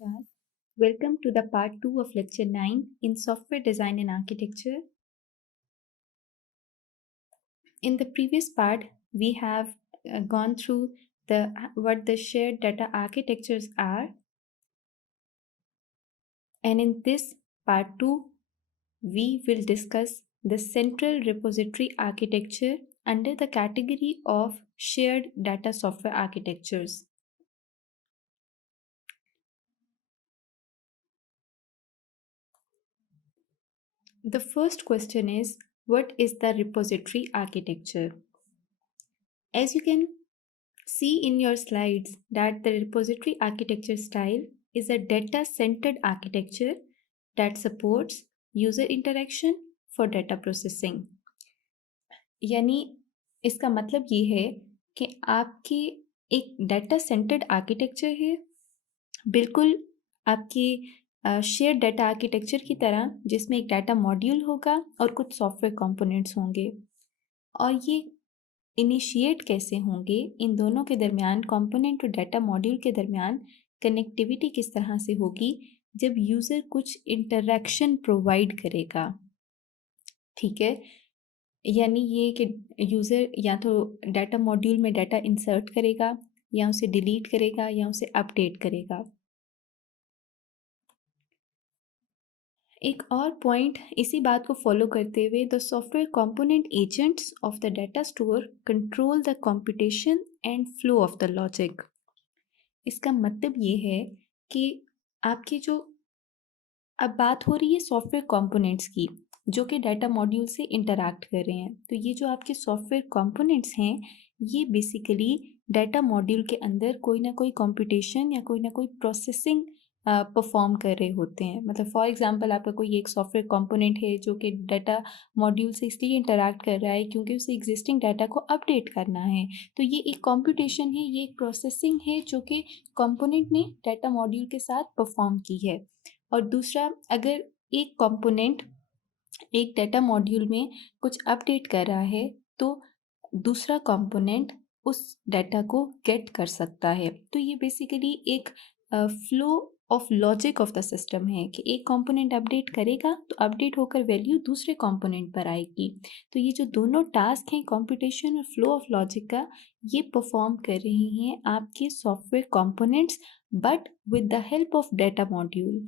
Namaskar. Welcome to the part 2 of lecture 9 in software design and architecture. In the previous part, we have gone through what the shared data architectures are, and in this part 2, we will discuss the central repository architecture under the category of shared data software architectures. The first question is, what is the repository architecture? As you can see in your slides that the repository architecture style is a data-centered architecture that supports user interaction for data processing. यानी इसका मतलब ये है कि आपकी एक data centred architecture है, बिल्कुल आपकी शेयर डाटा आर्किटेक्चर की तरह, जिसमें एक डाटा मॉड्यूल होगा और कुछ सॉफ्टवेयर कंपोनेंट्स होंगे। और ये इनिशिएट कैसे होंगे, इन दोनों के दरमियान, कंपोनेंट और डाटा मॉड्यूल के दरमियान कनेक्टिविटी किस तरह से होगी जब यूज़र कुछ इंटरैक्शन प्रोवाइड करेगा। ठीक है, यानी ये कि यूज़र या तो डाटा मॉड्यूल में डाटा इंसर्ट करेगा, या उसे डिलीट करेगा, या उसे अपडेट करेगा। एक और पॉइंट इसी बात को फॉलो करते हुए, the software component agents of the data store control the computation and flow of the logic. इसका मतलब ये है कि आपकी जो अब बात हो रही है सॉफ्टवेयर कंपोनेंट्स की, जो कि डाटा मॉड्यूल से इंटरैक्ट कर रहे हैं। तो ये जो आपके सॉफ्टवेयर कंपोनेंट्स हैं, ये बेसिकली डाटा मॉड्यूल के अंदर कोई ना कोई कंप्यूटेशन या कोई ना कोई प्रोसेसिंग परफॉर्म कर रहे होते हैं। मतलब फॉर एग्जांपल, आपका कोई एक सॉफ्टवेयर कंपोनेंट है जो कि डाटा मॉड्यूल से इसलिए इंटरैक्ट कर रहा है क्योंकि उसे एग्जिस्टिंग डाटा को अपडेट करना है। तो ये एक कंप्यूटेशन है, ये एक प्रोसेसिंग है जो कि कंपोनेंट ने डाटा मॉड्यूल के साथ परफॉर्म की है। और दूसरा, अगर एक कंपोनेंट एक डाटा मॉड्यूल में कुछ अपडेट कर रहा है, तो दूसरा कंपोनेंट उस डाटा को गेट कर सकता है। तो ये बेसिकली एक flow of logic of the system है कि एक कंपोनेंट अपडेट करेगा तो अपडेट होकर वैल्यू दूसरे कंपोनेंट पर आएगी। तो ये जो दोनों टास्क हैं, कंप्यूटेशन और फ्लो ऑफ लॉजिक का, ये परफॉर्म कर रहे हैं आपके software components, but with the help of data module.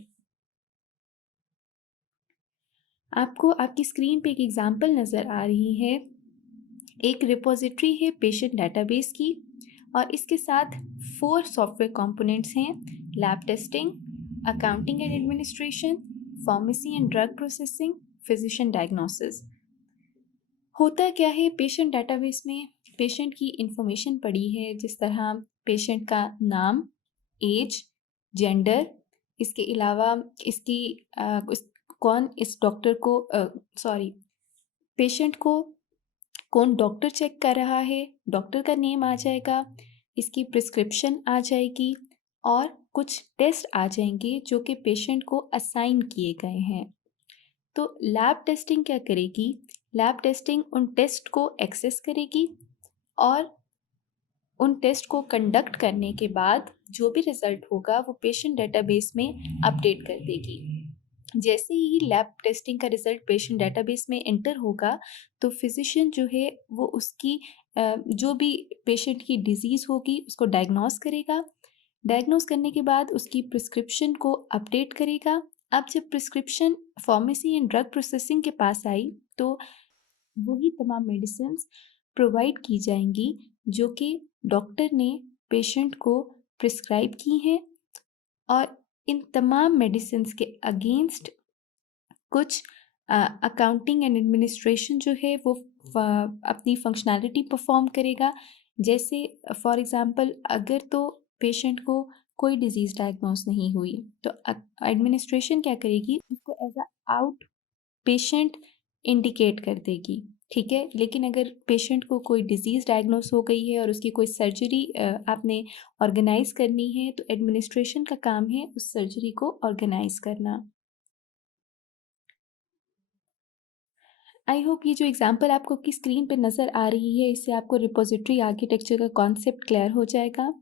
आपको आपकी स्क्रीन पे एक एग्जांपल नज़र आ रही है। एक रिपोजिटरी है पेशेंट डेटाबेस की, और इसके साथ 4 सॉफ्टवेयर कंपोनेंट्स हैं: lab testing, accounting and administration, pharmacy and drug processing, physician diagnosis. होता क्या है, पेशेंट डेटाबेस में पेशेंट की इंफॉर्मेशन पड़ी है, जिस तरह पेशेंट का नाम, एज, जेंडर, इसके अलावा इसकी कौन इस डॉक्टर को पेशेंट को कौन डॉक्टर चेक कर रहा है, डॉक्टर का नेम आ जाएगा, इसकी प्रिस्क्रिप्शन आ जाएगी, और कुछ टेस्ट आ जाएंगे जो कि पेशेंट को असाइन किए गए हैं। तो लैब टेस्टिंग क्या करेगी? लैब टेस्टिंग उन टेस्ट को एक्सेस करेगी और उन टेस्ट को कंडक्ट करने के बाद जो भी रिजल्ट होगा वो पेशेंट डेटाबेस में अपडेट कर देगी। जैसे ही लैब टेस्टिंग का रिजल्ट पेशेंट डेटाबेस में एंटर होगा, तो फिजिशियन जो है वो उसकी जो भी पेशेंट की डिजीज़ होगी उसको डायग्नोस करेगा। डायग्नोस करने के बाद उसकी प्रिस्क्रिप्शन को अपडेट करेगा। अब जब prescription pharmacy and drug processing के पास आई, तो वही तमाम मेडिसिन्स प्रोवाइड की जाएंगी जो कि डॉक्टर ने पेशेंट को प्रिस्क्राइब की हैं, और इन तमाम मेडिसिन्स के अगेंस्ट कुछ अकाउंटिंग एंड एडमिनिस्ट्रेशन जो है वो अपनी फंक्शनैलिटी परफॉर्म करेगा। जैसे फॉर एग्ज़ाम्पल, अगर तो पेशेंट को कोई डिज़ीज़ डायग्नोस नहीं हुई, तो एडमिनिस्ट्रेशन क्या करेगी, उसको as a out patient indicate कर देगी। ठीक है, लेकिन अगर पेशेंट को कोई डिज़ीज़ डायग्नोस हो गई है और उसकी कोई सर्जरी आपने ऑर्गेनाइज़ करनी है, तो एडमिनिस्ट्रेशन का काम है उस सर्जरी को ऑर्गेनाइज़ करना। आई होप ये जो एग्जांपल आपको की स्क्रीन पे नज़र आ रही है, इससे आपको रिपोजिटरी आर्किटेक्चर का कॉन्सेप्ट क्लियर हो जाएगा।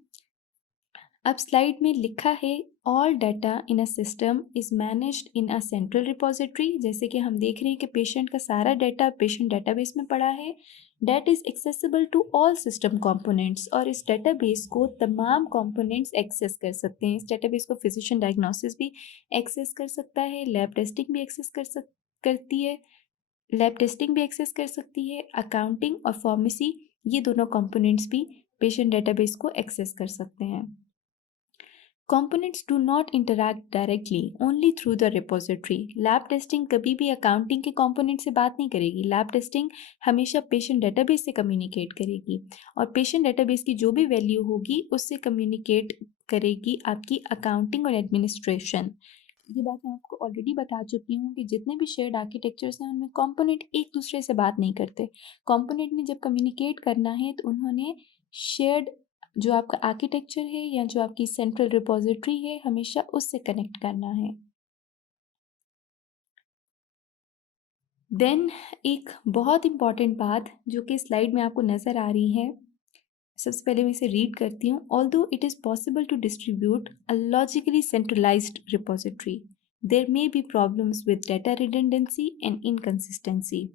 अब स्लाइड में लिखा है all data in a system is managed in a central repository. जैसे कि हम देख रहे हैं कि पेशेंट का सारा डाटा पेशेंट डाटाबेस में पड़ा है, that is accessible to all system components, और इस डाटाबेस को तमाम कंपोनेंट्स एक्सेस कर सकते हैं। इस डाटाबेस को फिजिशियन डायग्नोसिस भी एक्सेस कर सकता है, लैब टेस्टिंग भी एक्सेस करती है, लैब टेस्टिंग भी एक्सेस कर सकती है, अकाउंटिंग और फार्मेसी ये दोनों कंपोनेंट्स भी पेशेंट डेटाबेस को एक्सेस कर सकते हैं। Components do not interact directly, only through the repository. Lab testing कभी भी अकाउंटिंग के कंपोनेंट से बात नहीं करेगी। लैब टेस्टिंग हमेशा पेशेंट डेटाबेस से कम्युनिकेट करेगी, और पेशेंट डेटाबेस की जो भी वैल्यू होगी उससे कम्युनिकेट करेगी आपकी अकाउंटिंग और एडमिनिस्ट्रेशन। ये बात मैं आपको ऑलरेडी बता चुकी हूँ कि जितने भी शेयर्ड आर्किटेक्चर्स हैं उनमें कंपोनेंट एक दूसरे से बात नहीं करते। कंपोनेंट ने जब कम्युनिकेट करना है तो उन्होंने शेयर्ड जो आपका आर्किटेक्चर है या जो आपकी सेंट्रल रिपोजिटरी है हमेशा उससे कनेक्ट करना है। देन एक बहुत इंपॉर्टेंट बात जो कि स्लाइड में आपको नज़र आ रही है, सबसे पहले मैं इसे रीड करती हूँ। Although it is possible to distribute a logically centralised repository, there may be problems with data redundancy and inconsistency.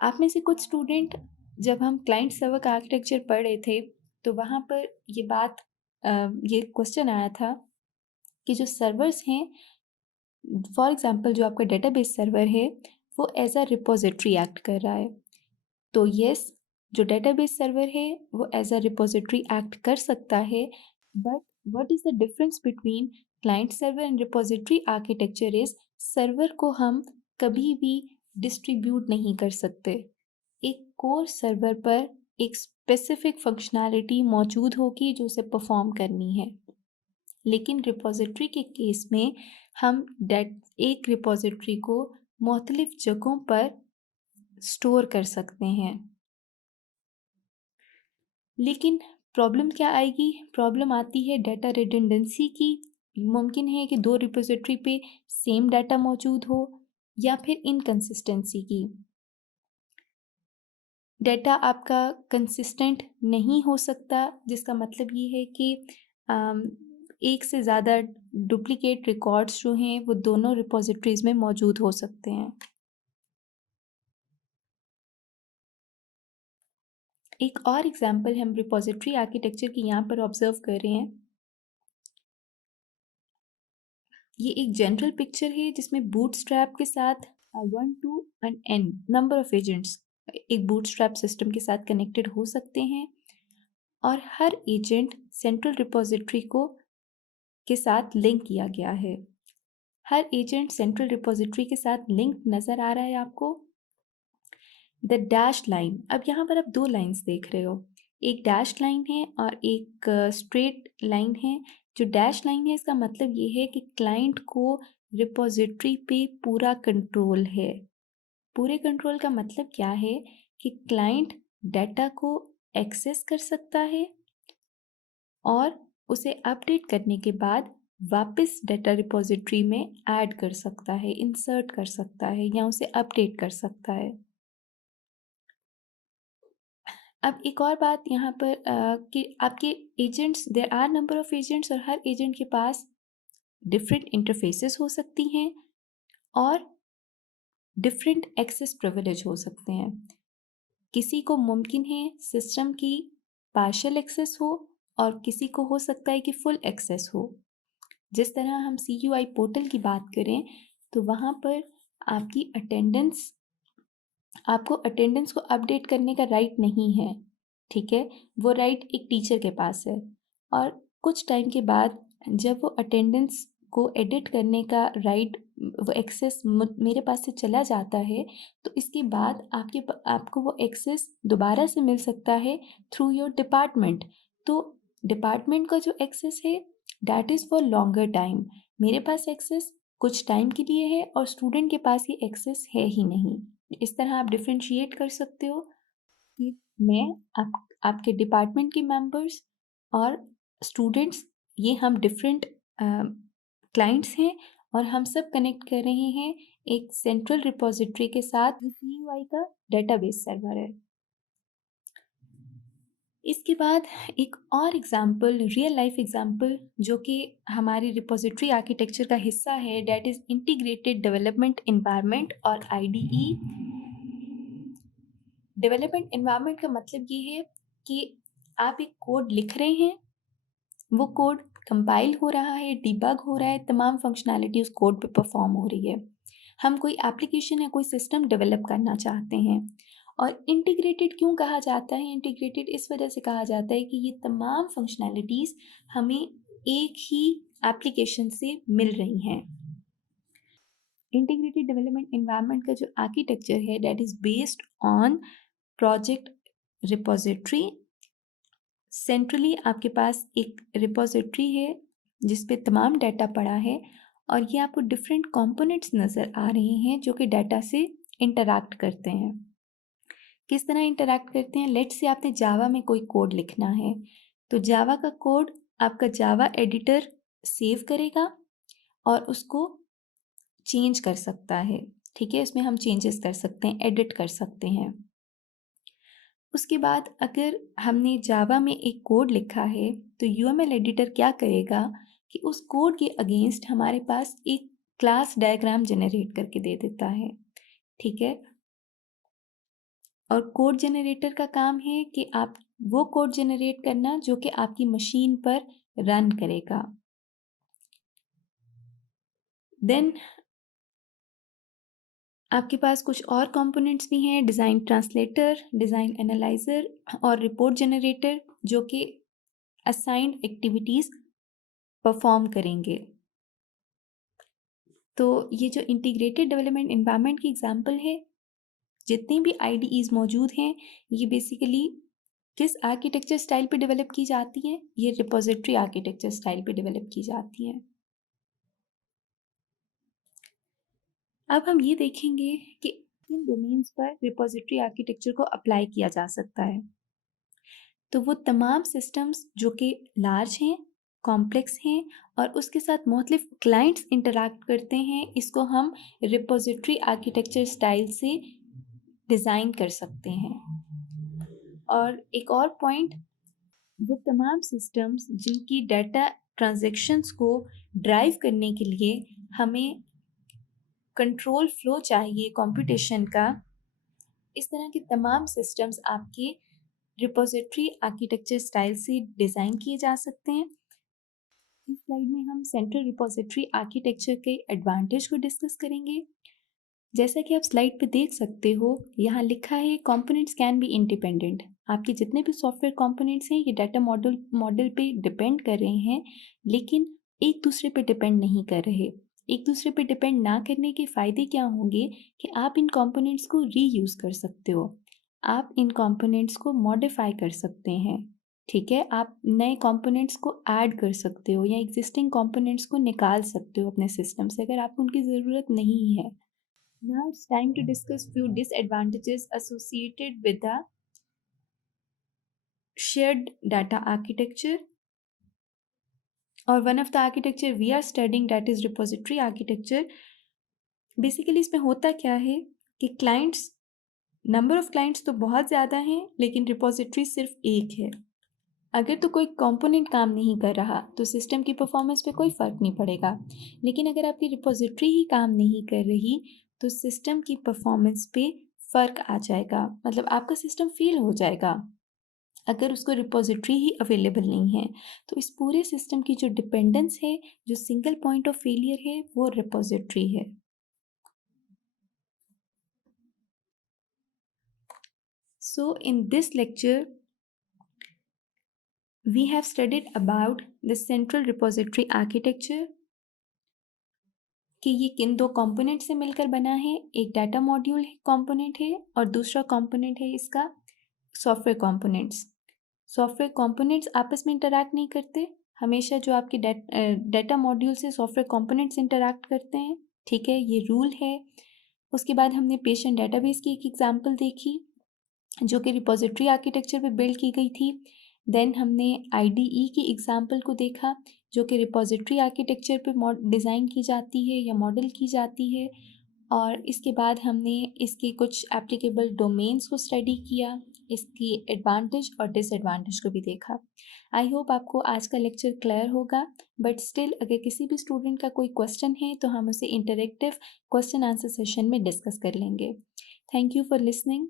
आप में से कुछ स्टूडेंट जब हम क्लाइंट सर्वर आर्किटेक्चर पढ़ रहे थे तो वहाँ पर ये क्वेश्चन आया था कि जो सर्वर्स हैं, फॉर एग्जांपल जो आपका डेटाबेस सर्वर है वो एज अ रिपोजिटरी एक्ट कर रहा है। तो यस, जो डेटाबेस सर्वर है वो एज अ रिपोजिटरी एक्ट कर सकता है, but what is the difference between client server and repository architecture is server को हम कभी भी डिस्ट्रीब्यूट नहीं कर सकते। एक कोर सर्वर पर एक स्पेसिफिक फंक्शनैलिटी मौजूद होगी जो उसे परफॉर्म करनी है, लेकिन रिपोजिटरी के केस में हम एक रिपोजिटरी को मुख्तलिफ जगहों पर स्टोर कर सकते हैं। लेकिन प्रॉब्लम क्या आएगी? प्रॉब्लम आती है डाटा रिडंडेंसी की। मुमकिन है कि दो रिपोजिटरी पे सेम डाटा मौजूद हो, या फिर इनकंसिस्टेंसी की, डाटा आपका कंसिस्टेंट नहीं हो सकता, जिसका मतलब ये है कि एक से ज़्यादा डुप्लीकेट रिकॉर्ड्स जो हैं वो दोनों रिपोजिटरीज़ में मौजूद हो सकते हैं। एक और एग्जांपल हम रिपोजिटरी आर्किटेक्चर की यहाँ पर ऑब्जर्व कर रहे हैं। ये एक जनरल पिक्चर है जिसमें बूटस्ट्रैप के साथ 1 to n number of agents एक बूटस्ट्रैप सिस्टम के साथ कनेक्टेड हो सकते हैं, और हर एजेंट सेंट्रल रिपोजिटरी को के साथ लिंक किया गया है। हर एजेंट सेंट्रल रिपोजिटरी के साथ लिंक नज़र आ रहा है आपको। द डैश लाइन, अब यहाँ पर आप दो लाइंस देख रहे हो, एक डैश लाइन है और एक स्ट्रेट लाइन है। जो डैश लाइन है इसका मतलब ये है कि क्लाइंट को रिपोजिटरी पे पूरा कंट्रोल है। पूरे कंट्रोल का मतलब क्या है कि क्लाइंट डाटा को एक्सेस कर सकता है और उसे अपडेट करने के बाद वापस डाटा रिपोजिटरी में ऐड कर सकता है, इंसर्ट कर सकता है या उसे अपडेट कर सकता है। अब एक और बात यहाँ पर कि आपके agents, there are number of agents, और हर एजेंट के पास डिफरेंट इंटरफेसेस हो सकती हैं और डिफरेंट एक्सेस प्रिविलेज हो सकते हैं। किसी को मुमकिन है सिस्टम की पार्शियल एक्सेस हो और किसी को हो सकता है कि फुल एक्सेस हो। जिस तरह हम CUI पोर्टल की बात करें तो वहाँ पर आपकी अटेंडेंस आपको अटेंडेंस को अपडेट करने का राइट नहीं है, ठीक है, वो राइट एक टीचर के पास है। और कुछ टाइम के बाद जब वो अटेंडेंस को एडिट करने का राइट, वो एक्सेस मेरे पास से चला जाता है, तो इसके बाद आपको वो एक्सेस दोबारा से मिल सकता है थ्रू योर डिपार्टमेंट। तो डिपार्टमेंट का जो एक्सेस है that is for longer time. मेरे पास एक्सेस कुछ टाइम के लिए है और स्टूडेंट के पास ये एक्सेस है ही नहीं। इस तरह आप डिफ्रेंशिएट कर सकते हो कि मैं आपके डिपार्टमेंट के मेंबर्स और स्टूडेंट्स, ये हम डिफरेंट क्लाइंट्स हैं और हम सब कनेक्ट कर रहे हैं एक सेंट्रल रिपोजिटरी के साथ जो CUI का डेटाबेस सर्वर है। इसके बाद एक और एग्जाम्पल, रियल लाइफ एग्जाम्पल, जो कि हमारी रिपोजिटरी आर्किटेक्चर का हिस्सा है, that is integrated development environment और आईडीई। डेवलपमेंट इन्वायरमेंट का मतलब ये है कि आप एक कोड लिख रहे हैं, वो कोड कंपाइल हो रहा है, डिबग हो रहा है, तमाम फंक्शनैलिटी उस कोड पे परफॉर्म हो रही है। हम कोई एप्लीकेशन या कोई सिस्टम डेवलप करना चाहते हैं। और इंटीग्रेटेड क्यों कहा जाता है? इंटीग्रेटेड इस वजह से कहा जाता है कि ये तमाम फंक्शनैलिटीज़ हमें एक ही एप्लीकेशन से मिल रही हैं। इंटीग्रेटेड डेवलपमेंट इन्वायरमेंट का जो आर्किटेक्चर है, that is based on project repository. Centrally आपके पास एक रिपोजिटरी है जिस पे तमाम डाटा पड़ा है, और ये आपको डिफरेंट कंपोनेंट्स नज़र आ रहे हैं जो कि डाटा से इंटरैक्ट करते हैं। किस तरह इंटरैक्ट करते हैं? लेट्स से आपने जावा में कोई कोड लिखना है, तो जावा का कोड आपका जावा एडिटर सेव करेगा और उसको चेंज कर सकता है। ठीक है, इसमें हम चेंजेस कर सकते हैं, एडिट कर सकते हैं। उसके बाद अगर हमने जावा में एक कोड लिखा है, तो यूएमएल एडिटर क्या करेगा कि उस कोड के अगेंस्ट हमारे पास एक क्लास डायग्राम जनरेट करके दे देता है। ठीक है, और कोड जनरेटर का काम है कि आप वो कोड जनरेट करना जो कि आपकी मशीन पर रन करेगा। देन आपके पास कुछ और कंपोनेंट्स भी हैं, डिज़ाइन ट्रांसलेटर, डिज़ाइन एनालाइज़र और रिपोर्ट जनरेटर, जो कि असाइंड एक्टिविटीज़ परफॉर्म करेंगे। तो ये जो इंटीग्रेटेड डेवलपमेंट एनवायरनमेंट की एग्जांपल है, जितनी भी आईडीईज मौजूद हैं, ये बेसिकली किस आर्किटेक्चर स्टाइल पे डेवलप की जाती हैं? ये रिपोजिटरी आर्किटेक्चर स्टाइल पे डेवलप की जाती हैं। अब हम ये देखेंगे कि किन डोमेन्स पर रिपोजिटरी आर्किटेक्चर को अप्लाई किया जा सकता है। तो वो तमाम सिस्टम्स जो कि लार्ज हैं, कॉम्प्लेक्स हैं और उसके साथ मुख्तलिफ क्लाइंट्स इंटरैक्ट करते हैं, इसको हम रिपोजिटरी आर्किटेक्चर स्टाइल से डिज़ाइन कर सकते हैं। और एक और पॉइंट, वो तमाम सिस्टम्स जिनकी डाटा ट्रांजैक्शंस को ड्राइव करने के लिए हमें कंट्रोल फ्लो चाहिए कंप्यूटेशन का, इस तरह के तमाम सिस्टम्स आपके रिपोजिटरी आर्किटेक्चर स्टाइल से डिज़ाइन किए जा सकते हैं। इस स्लाइड में हम सेंट्रल रिपोजिटरी आर्किटेक्चर के एडवांटेज को डिस्कस करेंगे। जैसा कि आप स्लाइड पे देख सकते हो, यहाँ लिखा है कंपोनेंट्स कैन बी इंडिपेंडेंट। आपके जितने भी सॉफ्टवेयर कंपोनेंट्स हैं, ये डाटा मॉडल पे डिपेंड कर रहे हैं, लेकिन एक दूसरे पे डिपेंड नहीं कर रहे। एक दूसरे पे डिपेंड ना करने के फ़ायदे क्या होंगे कि आप इन कंपोनेंट्स को रीयूज़ कर सकते हो, आप इन कंपोनेंट्स को मॉडिफाई कर सकते हैं। ठीक है, आप नए कंपोनेंट्स को ऐड कर सकते हो या एग्जिस्टिंग कंपोनेंट्स को निकाल सकते हो अपने सिस्टम से अगर आपको उनकी ज़रूरत नहीं है। Now it's time to discuss few disadvantages associated with the shared data architecture, or one of the architecture we are studying, that is repository architecture. Basically इसमें होता क्या है कि क्लाइंट्स, नंबर ऑफ क्लाइंट्स तो बहुत ज़्यादा हैं, लेकिन रिपोजिटरी सिर्फ एक है। अगर तो कोई कंपोनेंट काम नहीं कर रहा तो सिस्टम की परफॉर्मेंस पे कोई फ़र्क नहीं पड़ेगा, लेकिन अगर आपकी रिपोजिटरी ही काम नहीं कर रही तो सिस्टम की परफॉर्मेंस पे फ़र्क आ जाएगा, मतलब आपका सिस्टम फेल हो जाएगा अगर उसको रिपोजिटरी ही अवेलेबल नहीं है। तो इस पूरे सिस्टम की जो डिपेंडेंस है, जो सिंगल पॉइंट ऑफ फेलियर है, वो रिपोजिटरी है। So in this lecture we have studied about the central repository architecture, कि ये किन दो कंपोनेंट से मिलकर बना है। एक डाटा मॉड्यूल कंपोनेंट है और दूसरा कंपोनेंट है इसका सॉफ्टवेयर कंपोनेंट्स। सॉफ्टवेयर कंपोनेंट्स आपस में इंटरैक्ट नहीं करते, हमेशा जो आपके डाटा मॉड्यूल से सॉफ्टवेयर कंपोनेंट्स इंटरैक्ट करते हैं। ठीक है, ये रूल है। उसके बाद हमने पेशेंट डेटाबेस की एक एग्जांपल देखी जो कि रिपोजिटरी आर्किटेक्चर पे बिल्ड की गई थी। देन हमने आईडीई की एग्जांपल को देखा जो कि रिपोजिटरी आर्किटेक्चर पे डिज़ाइन की जाती है या मॉडल की जाती है। और इसके बाद हमने इसके कुछ एप्लीकेबल डोमेन्स को स्टडी किया, इसकी एडवांटेज और डिसएडवांटेज को भी देखा। आई होप आपको आज का लेक्चर क्लियर होगा, बट स्टिल अगर किसी भी स्टूडेंट का कोई क्वेश्चन है तो हम उसे इंटरेक्टिव क्वेश्चन आंसर सेशन में डिस्कस कर लेंगे। Thank you for listening.